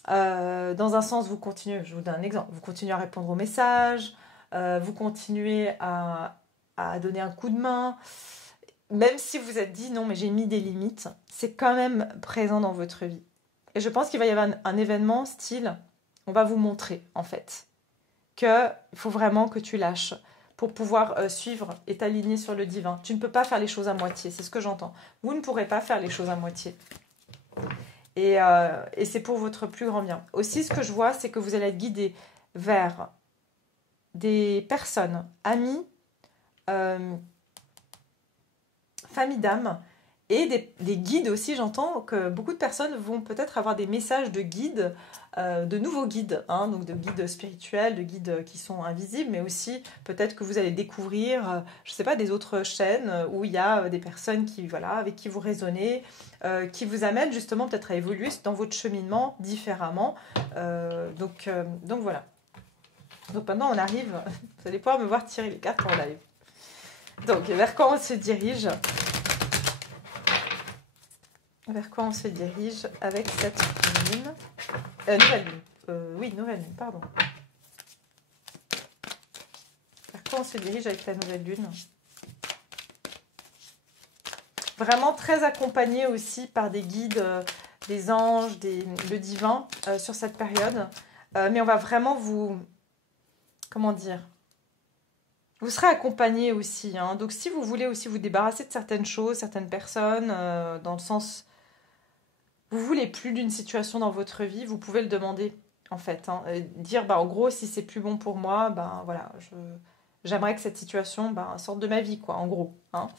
Dans un sens, vous continuez, je vous donne un exemple, vous continuez à répondre aux messages, vous continuez à donner un coup de main, même si vous êtes dit non, mais j'ai mis des limites, c'est quand même présent dans votre vie. Et je pense qu'il va y avoir un événement style, on va vous montrer en fait, qu'il faut vraiment que tu lâches pour pouvoir suivre et t'aligner sur le divin. Tu ne peux pas faire les choses à moitié, c'est ce que j'entends. Vous ne pourrez pas faire les choses à moitié. Et c'est pour votre plus grand bien. Aussi, ce que je vois, c'est que vous allez être guidé vers des personnes, amis, famille d'âme, et des guides aussi. J'entends que beaucoup de personnes vont peut-être avoir des messages de guides, de nouveaux guides, hein, donc de guides spirituels, de guides qui sont invisibles, mais aussi peut-être que vous allez découvrir, je ne sais pas, des autres chaînes où il y a des personnes qui, voilà, avec qui vous raisonnez, qui vous amènent justement peut-être à évoluer dans votre cheminement différemment. Donc voilà. Donc maintenant on arrive, vous allez pouvoir me voir tirer les cartes en live. Donc vers quoi on se dirige ? Vers quoi on se dirige avec cette lune, nouvelle lune. Oui, nouvelle lune, pardon. Vers quoi on se dirige avec la nouvelle lune? Vraiment très accompagné aussi par des guides, des anges, le divin sur cette période. Mais on va vraiment vous... Comment dire? Vous serez accompagné aussi. Hein. Donc si vous voulez aussi vous débarrasser de certaines choses, certaines personnes, dans le sens... Vous voulez plus d'une situation dans votre vie, vous pouvez le demander en fait. Hein. Dire bah, en gros si c'est plus bon pour moi, ben voilà, j'aimerais que cette situation sorte de ma vie quoi, en gros. Hein.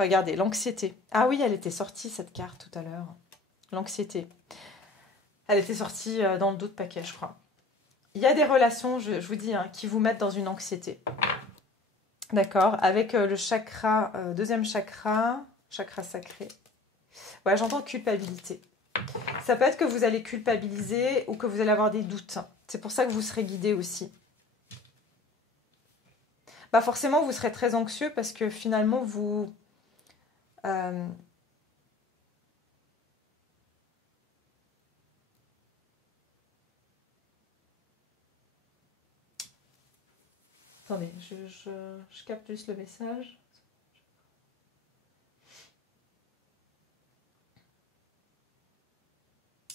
Regardez, l'anxiété. Ah oui, elle était sortie cette carte tout à l'heure. L'anxiété. Elle était sortie dans le dos de paquet, je crois. Il y a des relations, je vous dis, hein, qui vous mettent dans une anxiété. D'accord. Avec le chakra, deuxième chakra sacré. Ouais, j'entends culpabilité. Ça peut être que vous allez culpabiliser ou que vous allez avoir des doutes. C'est pour ça que vous serez guidé aussi. Bah forcément, vous serez très anxieux parce que finalement, vous... Attendez, je capte juste le message.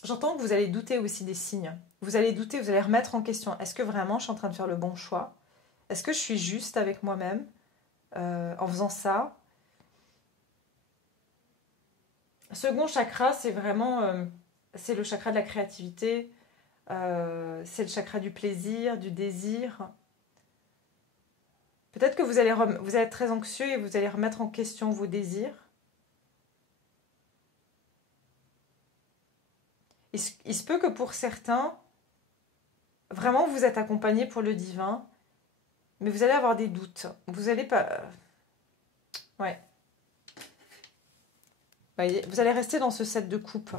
J'entends que vous allez douter aussi des signes. Vous allez douter, vous allez remettre en question. Est-ce que vraiment je suis en train de faire le bon choix? Est-ce que je suis juste avec moi-même en faisant ça? Second chakra, c'est vraiment... c'est le chakra de la créativité. C'est le chakra du plaisir, du désir. Peut-être que vous allez être très anxieux et vous allez remettre en question vos désirs. Il se peut que pour certains, vraiment vous êtes accompagné pour le divin, mais vous allez avoir des doutes. Vous allez pas... Ouais. Vous allez rester dans ce set de coupe.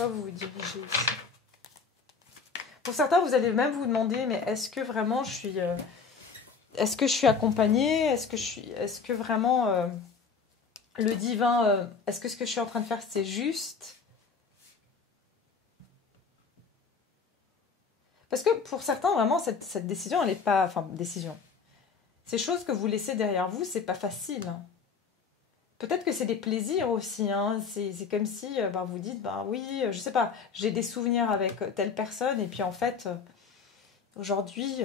quoi vous vous dirigez ici? Pour certains, vous allez même vous demander, mais est-ce que vraiment est-ce que je suis accompagnée? Est-ce que vraiment le divin, est-ce que ce que je suis en train de faire, c'est juste? Parce que pour certains, vraiment, cette décision, elle n'est pas... Enfin, décision. Ces choses que vous laissez derrière vous, c'est pas facile. Peut-être que c'est des plaisirs aussi. Hein. C'est comme si vous dites, oui, je sais pas, j'ai des souvenirs avec telle personne, et puis en fait, aujourd'hui,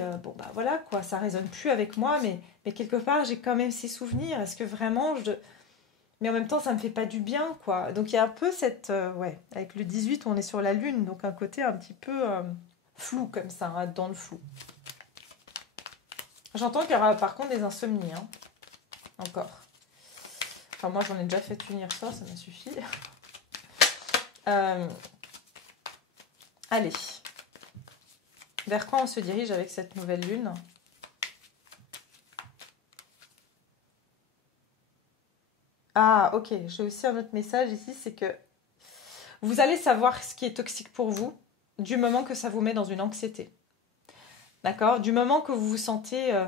voilà, quoi, ça résonne plus avec moi, mais quelque part, j'ai quand même ces souvenirs. Est-ce que vraiment je... Mais en même temps, ça me fait pas du bien, quoi. Donc il y a un peu cette... ouais, avec le 18, on est sur la lune, donc un côté un petit peu flou comme ça, hein, dans le flou. J'entends qu'il y aura par contre des insomnies, hein. Encore. Enfin, moi, j'en ai déjà fait une hier soir, ça m'a suffi. Allez. Vers quoi on se dirige avec cette nouvelle lune? Ah, ok. J'ai aussi un autre message ici, c'est que vous allez savoir ce qui est toxique pour vous du moment que ça vous met dans une anxiété. D'accord? Du moment que vous vous sentez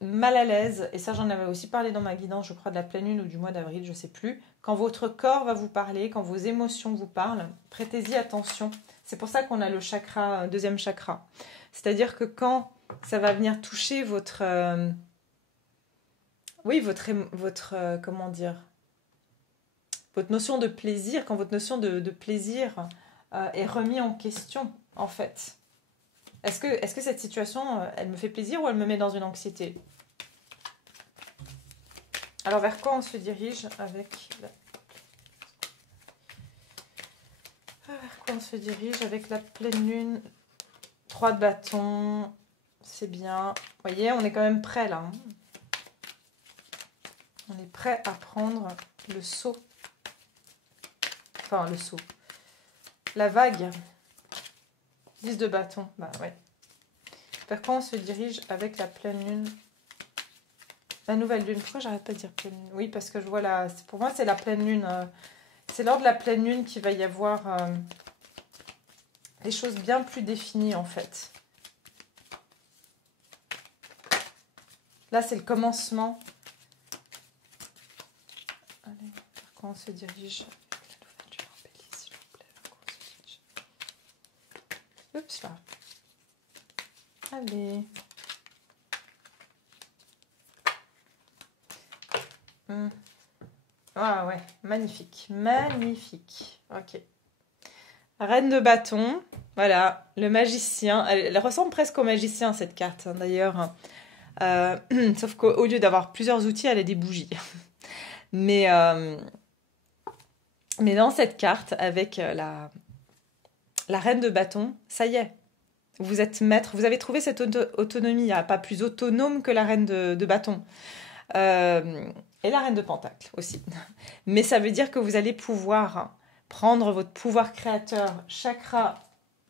mal à l'aise, et ça j'en avais aussi parlé dans ma guidance, je crois, de la pleine lune ou du mois d'avril, je sais plus, quand votre corps va vous parler, quand vos émotions vous parlent, prêtez-y attention. C'est pour ça qu'on a le chakra, deuxième chakra. C'est-à-dire que quand ça va venir toucher votre... comment dire, votre notion de plaisir, quand votre notion de plaisir est remise en question, en fait. Est-ce que cette situation, elle me fait plaisir ou elle me met dans une anxiété? Alors, vers quoi on se dirige avec... Vers quoi on se dirige avec la pleine lune? 3 de bâton, c'est bien. Vous voyez, on est quand même prêt, là. Hein. On est prêt à prendre le saut. Enfin, le saut. La vague. 10 de bâton, bah ouais. Vers quoi on se dirige avec la pleine lune? La nouvelle lune. Pourquoi j'arrête pas de dire pleine lune? Oui, parce que je vois là. Pour moi, c'est la pleine lune. C'est lors de la pleine lune qu'il va y avoir des choses bien plus définies, en fait. Là, c'est le commencement. Allez, vers quoi on se dirige? Oups là. Allez. Ah ouais, magnifique. Magnifique. Ok. Reine de bâton. Voilà, le magicien. Elle ressemble presque au magicien, cette carte, hein, d'ailleurs. Sauf qu'au lieu d'avoir plusieurs outils, elle a des bougies. Mais dans cette carte, avec la reine de bâton, ça y est. Vous êtes maître, vous avez trouvé cette autonomie. Il n'y a pas plus autonome que la reine de bâton. Et la reine de pentacle aussi. Mais ça veut dire que vous allez pouvoir prendre votre pouvoir créateur, chakra.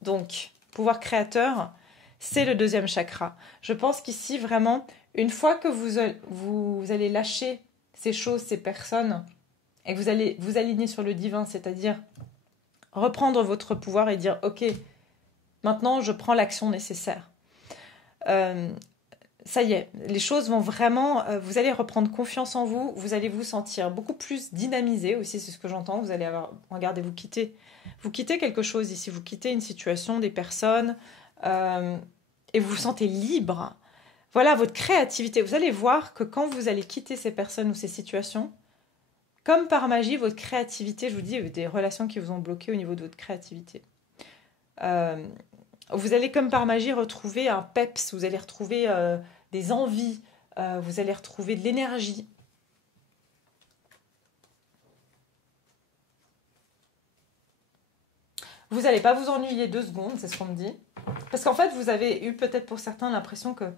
Donc, pouvoir créateur, c'est le deuxième chakra. Je pense qu'ici, vraiment, une fois que vous allez lâcher ces choses, ces personnes, et que vous allez vous aligner sur le divin, c'est-à-dire reprendre votre pouvoir et dire « Ok, maintenant, je prends l'action nécessaire. » Ça y est, les choses vont vraiment... vous allez reprendre confiance en vous, vous allez vous sentir beaucoup plus dynamisé aussi, c'est ce que j'entends. Vous allez avoir... Regardez, vous quittez quelque chose ici, vous quittez une situation, des personnes, et vous vous sentez libre. Voilà, votre créativité. Vous allez voir que quand vous allez quitter ces personnes ou ces situations, comme par magie, votre créativité, je vous dis, des relations qui vous ont bloqué au niveau de votre créativité. Vous allez comme par magie retrouver un peps, vous allez retrouver des envies, vous allez retrouver de l'énergie. Vous n'allez pas vous ennuyer 2 secondes, c'est ce qu'on me dit. Parce qu'en fait, vous avez eu peut-être pour certains l'impression que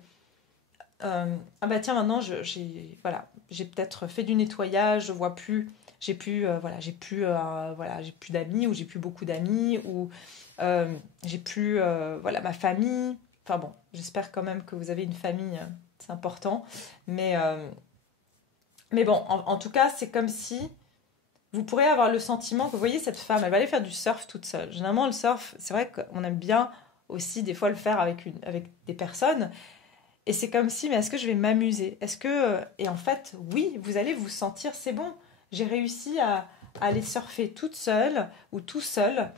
ah bah tiens, maintenant j'ai peut-être fait du nettoyage, je vois plus, j'ai plus d'amis, ou j'ai plus beaucoup d'amis, ou j'ai plus ma famille. Enfin bon, j'espère quand même que vous avez une famille, c'est important. Mais bon, en tout cas, c'est comme si vous pourrez avoir le sentiment que, vous voyez, cette femme, elle va aller faire du surf toute seule. Généralement, le surf, c'est vrai qu'on aime bien aussi des fois le faire avec des personnes. Et c'est comme si, mais est-ce que je vais m'amuser? Est-ce que... Et en fait, oui, vous allez vous sentir, c'est bon, j'ai réussi à aller surfer toute seule ou tout seul.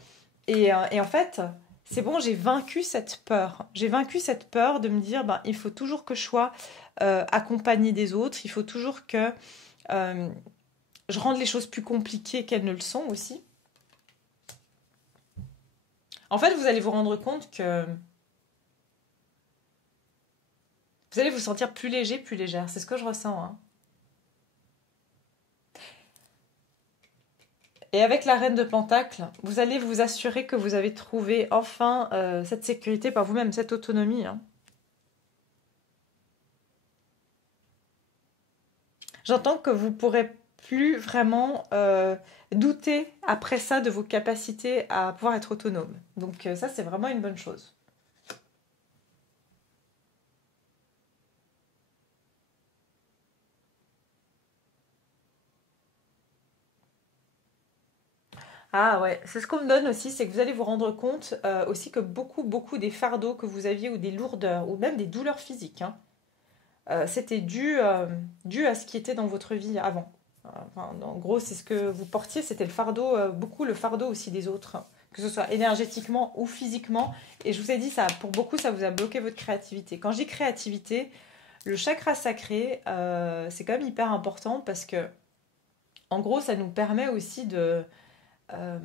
Et en fait, c'est bon, j'ai vaincu cette peur. J'ai vaincu cette peur de me dire, ben, il faut toujours que je sois accompagnée des autres. Il faut toujours que je rende les choses plus compliquées qu'elles ne le sont aussi. En fait, vous allez vous rendre compte que vous allez vous sentir plus léger, plus légère. C'est ce que je ressens. Hein. Et avec la reine de Pentacle, vous allez vous assurer que vous avez trouvé enfin cette sécurité par vous-même, cette autonomie. Hein. J'entends que vous pourrez plus vraiment douter après ça de vos capacités à pouvoir être autonome. Donc ça, c'est vraiment une bonne chose. Ah ouais, c'est ce qu'on me donne aussi, c'est que vous allez vous rendre compte aussi que beaucoup des fardeaux que vous aviez ou des lourdeurs ou même des douleurs physiques, hein, c'était dû à ce qui était dans votre vie avant. Enfin, en gros, c'est ce que vous portiez, c'était le fardeau, beaucoup le fardeau aussi des autres, que ce soit énergétiquement ou physiquement. Et je vous ai dit, ça, pour beaucoup, ça vous a bloqué votre créativité. Quand je dis créativité, le chakra sacré, c'est quand même hyper important parce que, en gros, ça nous permet aussi euh,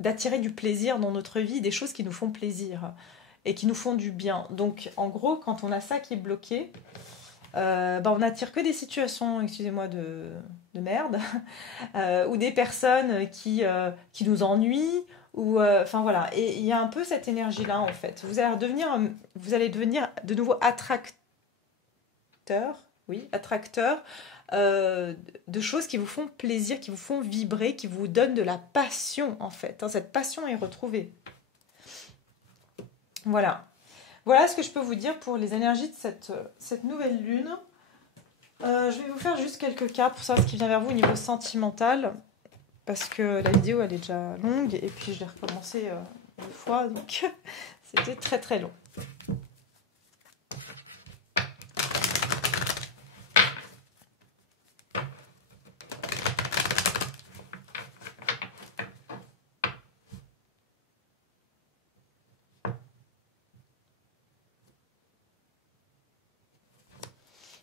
d'attirer du plaisir dans notre vie, des choses qui nous font plaisir et qui nous font du bien. Donc, en gros, quand on a ça qui est bloqué, on n'attire que des situations, excusez-moi, de merde, ou des personnes qui nous ennuient, ou enfin voilà. Et il y a un peu cette énergie-là en fait. Vous allez devenir de nouveau attracteur, oui, attracteur de choses qui vous font plaisir, qui vous font vibrer, qui vous donnent de la passion en fait. Hein, cette passion est retrouvée. Voilà. Voilà ce que je peux vous dire pour les énergies de cette nouvelle lune. Je vais vous faire juste quelques cartes pour savoir ce qui vient vers vous au niveau sentimental. Parce que la vidéo, elle est déjà longue. Et puis, je l'ai recommencé une fois. Donc, c'était très très long.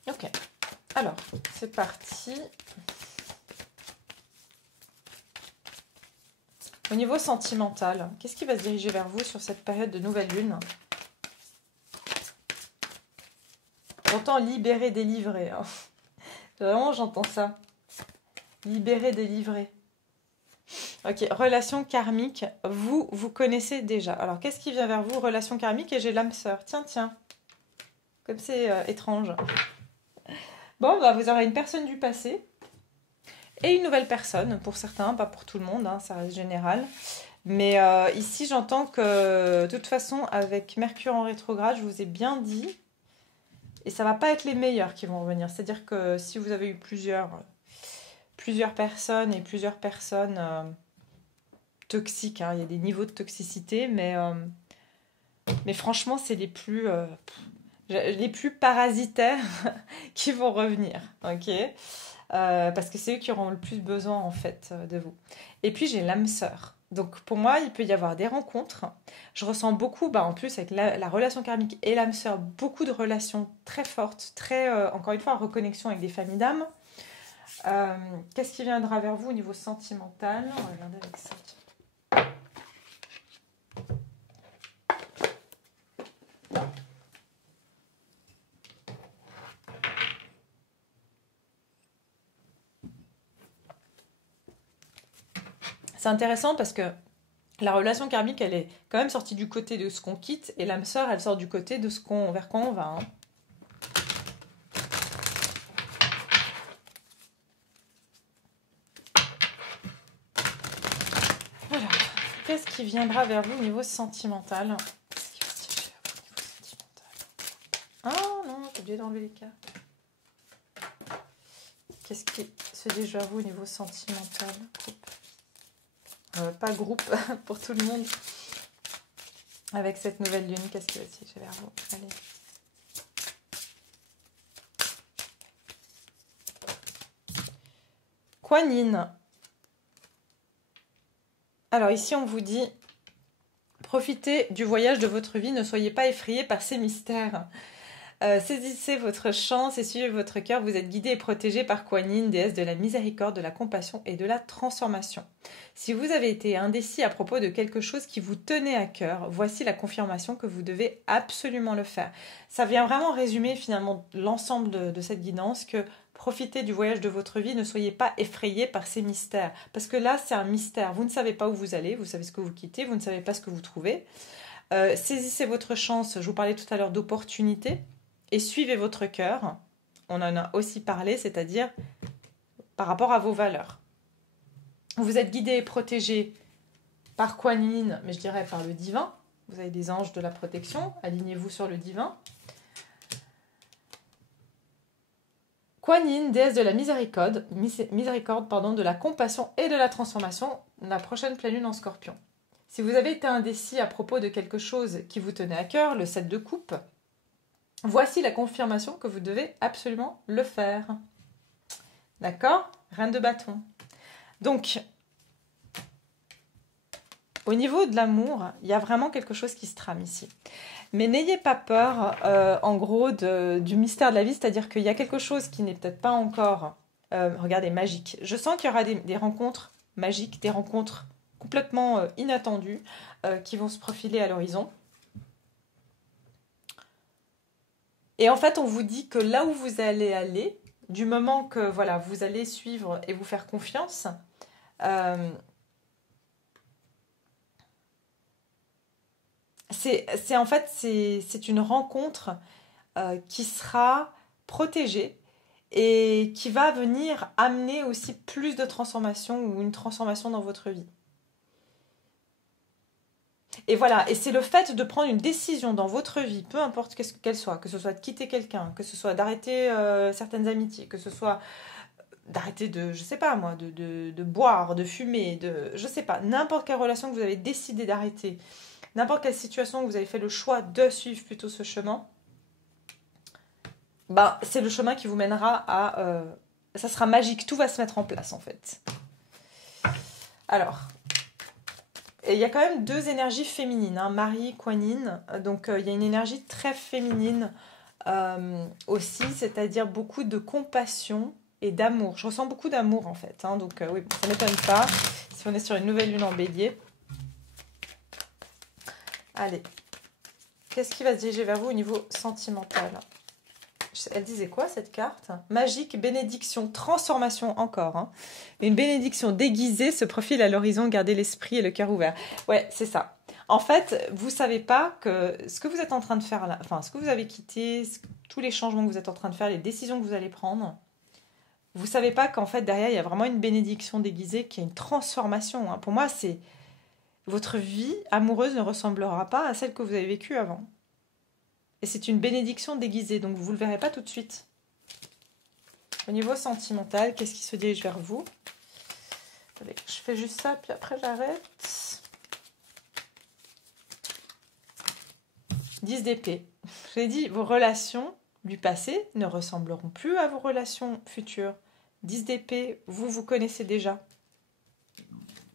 Ok. Alors, c'est parti. Au niveau sentimental, qu'est-ce qui va se diriger vers vous sur cette période de nouvelle lune? J'entends libérer, délivrer. Hein. Vraiment, j'entends ça. Libérer, délivrer. Ok, relation karmique, vous connaissez déjà. Alors, qu'est-ce qui vient vers vous? Relation karmique et j'ai l'âme sœur. Tiens. Comme c'est étrange. Bon, bah, vous aurez une personne du passé et une nouvelle personne, pour certains, pas pour tout le monde, hein, ça reste général. Mais ici, j'entends que, de toute façon, avec Mercure en rétrograde, je vous ai bien dit, et ça va pas être les meilleurs qui vont revenir. C'est-à-dire que si vous avez eu plusieurs personnes et plusieurs personnes toxiques, hein, il y a des niveaux de toxicité, mais franchement, c'est les plus parasitaires qui vont revenir, ok? Parce que c'est eux qui auront le plus besoin en fait de vous. Et puis j'ai l'âme sœur. Donc pour moi, il peut y avoir des rencontres. Je ressens beaucoup, en plus avec la relation karmique et l'âme sœur, beaucoup de relations très fortes, très, encore une fois, en reconnexion avec des familles d'âmes. Qu'est-ce qui viendra vers vous au niveau sentimental? On va regarder avec ça. C'est intéressant parce que la relation karmique, elle est quand même sortie du côté de ce qu'on quitte et l'âme sœur, elle sort du côté de vers quoi on va. Hein. Alors, qu'est-ce qui viendra vers vous au niveau sentimental? Ah non, j'ai oublié d'enlever les cartes. Qu'est-ce qui se dit vers vous au niveau sentimental? Pas groupe pour tout le monde. Avec cette nouvelle lune, qu'est-ce qui va se diriger vers vous? Allez. Kuan Yin. Alors ici, on vous dit, profitez du voyage de votre vie, ne soyez pas effrayés par ces mystères. Saisissez votre chance et suivez votre cœur. Vous êtes guidé et protégé par Kuan Yin, déesse de la miséricorde, de la compassion et de la transformation. Si vous avez été indécis à propos de quelque chose qui vous tenait à cœur, voici la confirmation que vous devez absolument le faire. Ça vient vraiment résumer finalement l'ensemble de cette guidance, que profitez du voyage de votre vie, ne soyez pas effrayés par ces mystères. Parce que là, c'est un mystère. Vous ne savez pas où vous allez, vous savez ce que vous quittez, vous ne savez pas ce que vous trouvez. Saisissez votre chance, je vous parlais tout à l'heure d'opportunité. Et suivez votre cœur, on en a aussi parlé, c'est-à-dire par rapport à vos valeurs. Vous êtes guidé et protégé par Kuan Yin, mais je dirais par le divin. Vous avez des anges de la protection, alignez-vous sur le divin. Kuan Yin, déesse de la miséricorde, de la compassion et de la transformation, la prochaine pleine lune en Scorpion. Si vous avez été indécis à propos de quelque chose qui vous tenait à cœur, le 7 de coupe, voici la confirmation que vous devez absolument le faire. D'accord? Reine de bâton. Donc, au niveau de l'amour, il y a vraiment quelque chose qui se trame ici. Mais n'ayez pas peur, en gros, du mystère de la vie, c'est-à-dire qu'il y a quelque chose qui n'est peut-être pas encore, regardez, magique. Je sens qu'il y aura des rencontres magiques, des rencontres complètement inattendues qui vont se profiler à l'horizon. Et en fait, on vous dit que là où vous allez aller, du moment que voilà, vous allez suivre et vous faire confiance, c'est une rencontre qui sera protégée et qui va venir amener aussi plus de transformation ou une transformation dans votre vie. Et voilà, et c'est le fait de prendre une décision dans votre vie, peu importe qu'elle soit, que ce soit de quitter quelqu'un, que ce soit d'arrêter certaines amitiés, que ce soit d'arrêter de, je sais pas moi, de boire, de fumer, je sais pas, n'importe quelle relation que vous avez décidé d'arrêter, n'importe quelle situation que vous avez fait le choix de suivre plutôt ce chemin, bah, c'est le chemin qui vous mènera à... ça sera magique, tout va se mettre en place en fait. Alors... Et il y a quand même deux énergies féminines, hein, Marie, Kuan Yin. Donc il y a une énergie très féminine aussi, c'est-à-dire beaucoup de compassion et d'amour. Je ressens beaucoup d'amour en fait. Hein, donc oui, ça ne m'étonne pas si on est sur une nouvelle lune en bélier. Allez, qu'est-ce qui va se diriger vers vous au niveau sentimental? Elle disait quoi cette carte? Magique, bénédiction, transformation encore. Hein. Une bénédiction déguisée se profile à l'horizon, gardez l'esprit et le cœur ouvert. Ouais, c'est ça. En fait, vous ne savez pas que ce que vous êtes en train de faire là, enfin ce que vous avez quitté, tous les changements que vous êtes en train de faire, les décisions que vous allez prendre, vous ne savez pas qu'en fait derrière il y a vraiment une bénédiction déguisée qui est une transformation. Hein. Pour moi, c'est votre vie amoureuse ne ressemblera pas à celle que vous avez vécue avant. Et c'est une bénédiction déguisée, donc vous ne le verrez pas tout de suite. Au niveau sentimental, qu'est-ce qui se dirige vers vous? Allez, je fais juste ça, puis après j'arrête. 10 d'épée. Je l'ai dit, vos relations du passé ne ressembleront plus à vos relations futures. 10 d'épée, vous vous connaissez déjà.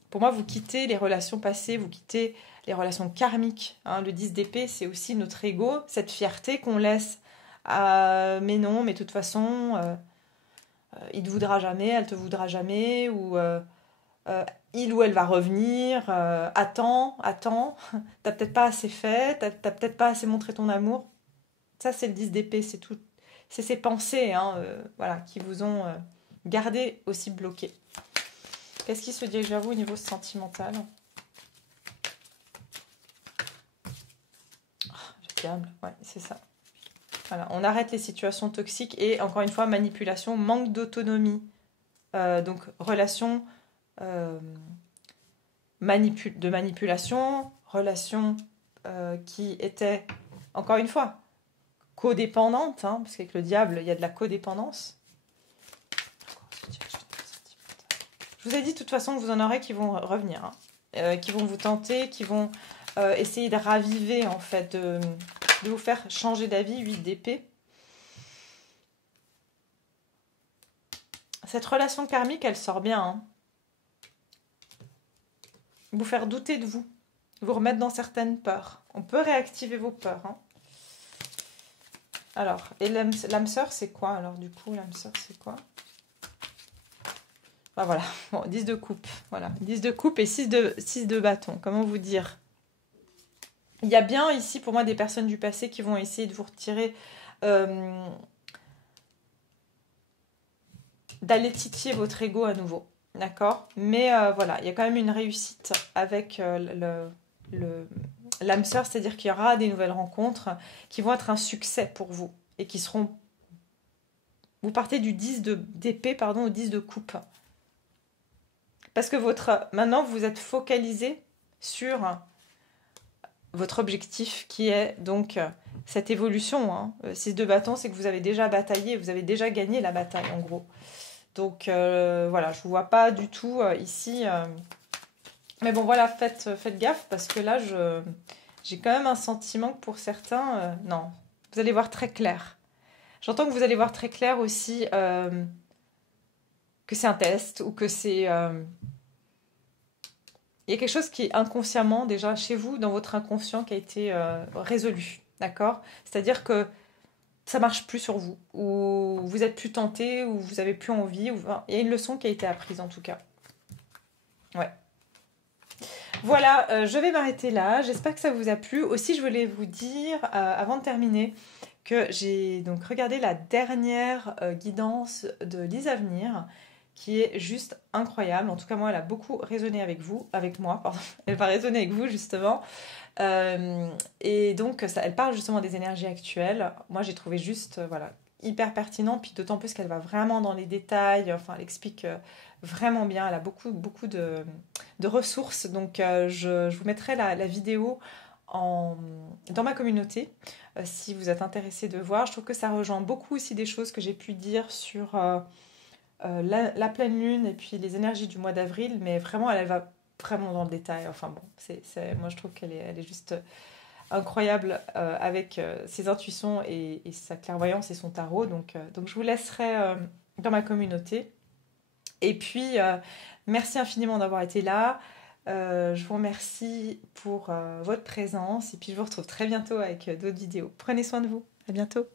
Pour moi, vous quittez les relations passées, vous quittez les relations karmiques. Hein. Le 10 d'épée, c'est aussi notre ego, cette fierté qu'on laisse. Mais non, mais de toute façon, il ne te voudra jamais, elle te voudra jamais, ou il ou elle va revenir, attends, t'as peut-être pas assez fait, t'as peut-être pas assez montré ton amour. Ça, c'est le 10 d'épée, c'est tout. C'est ces pensées hein, voilà, qui vous ont gardé aussi bloqué. Qu'est-ce qui se dirige vers vous au niveau sentimental? Le diable, ouais, c'est ça. Voilà, on arrête les situations toxiques et encore une fois, manipulation, manque d'autonomie. Donc, relation de manipulation, relation qui était, encore une fois, codépendante, hein, parce qu'avec le diable, il y a de la codépendance. Je vous ai dit de toute façon que vous en aurez qui vont revenir, hein, qui vont vous tenter, qui vont essayer de raviver, en fait, de vous faire changer d'avis. 8 d'épée. Cette relation karmique, elle sort bien, hein. Vous faire douter de vous, vous remettre dans certaines peurs. On peut réactiver vos peurs, hein. Alors, et l'âme sœur, c'est quoi? Alors, du coup, l'âme sœur, c'est quoi? Ah, voilà, bon, 10 de coupe. Voilà, 10 de coupe et 6 de bâton. Comment vous dire? Il y a bien ici, pour moi, des personnes du passé qui vont essayer de vous retirer... d'aller titiller votre ego à nouveau. D'accord? Mais voilà, il y a quand même une réussite avec l'âme sœur, c'est-à-dire qu'il y aura des nouvelles rencontres qui vont être un succès pour vous et qui seront... Vous partez du 10 d'épée, pardon, au 10 de coupe. Parce que maintenant, vous êtes focalisé sur votre objectif qui est donc cette évolution. Hein. 6 de bâton, c'est que vous avez déjà bataillé, vous avez déjà gagné la bataille, en gros. Donc voilà, je ne vous vois pas du tout ici... Mais bon, voilà, faites gaffe parce que là, j'ai quand même un sentiment que pour certains, non, vous allez voir très clair. J'entends que vous allez voir très clair aussi que c'est un test ou que c'est... Il y a quelque chose qui est inconsciemment, déjà chez vous, dans votre inconscient, qui a été résolu, d'accord? C'est-à-dire que ça marche plus sur vous, ou vous êtes plus tenté, ou vous avez plus envie, ou... Enfin, il y a une leçon qui a été apprise en tout cas. Ouais. Voilà, je vais m'arrêter là. J'espère que ça vous a plu. Aussi, je voulais vous dire, avant de terminer, que j'ai donc regardé la dernière guidance de Lisa Venir, qui est juste incroyable. En tout cas, moi, elle a beaucoup résonné avec moi, pardon. Elle va résonner avec vous, justement. Et donc, elle parle justement des énergies actuelles. Moi, j'ai trouvé juste, voilà, hyper pertinent, puis d'autant plus qu'elle va vraiment dans les détails. Enfin, elle explique vraiment bien. Elle a beaucoup de ressources. Donc, je vous mettrai la vidéo dans ma communauté, si vous êtes intéressé de voir. Je trouve que ça rejoint beaucoup aussi des choses que j'ai pu dire sur la pleine lune et puis les énergies du mois d'avril, mais vraiment elle va vraiment dans le détail. Enfin bon, moi je trouve qu'elle est juste incroyable avec ses intuitions et sa clairvoyance et son tarot. Donc je vous laisserai dans ma communauté. Et puis merci infiniment d'avoir été là. Je vous remercie pour votre présence et puis je vous retrouve très bientôt avec d'autres vidéos. Prenez soin de vous. À bientôt.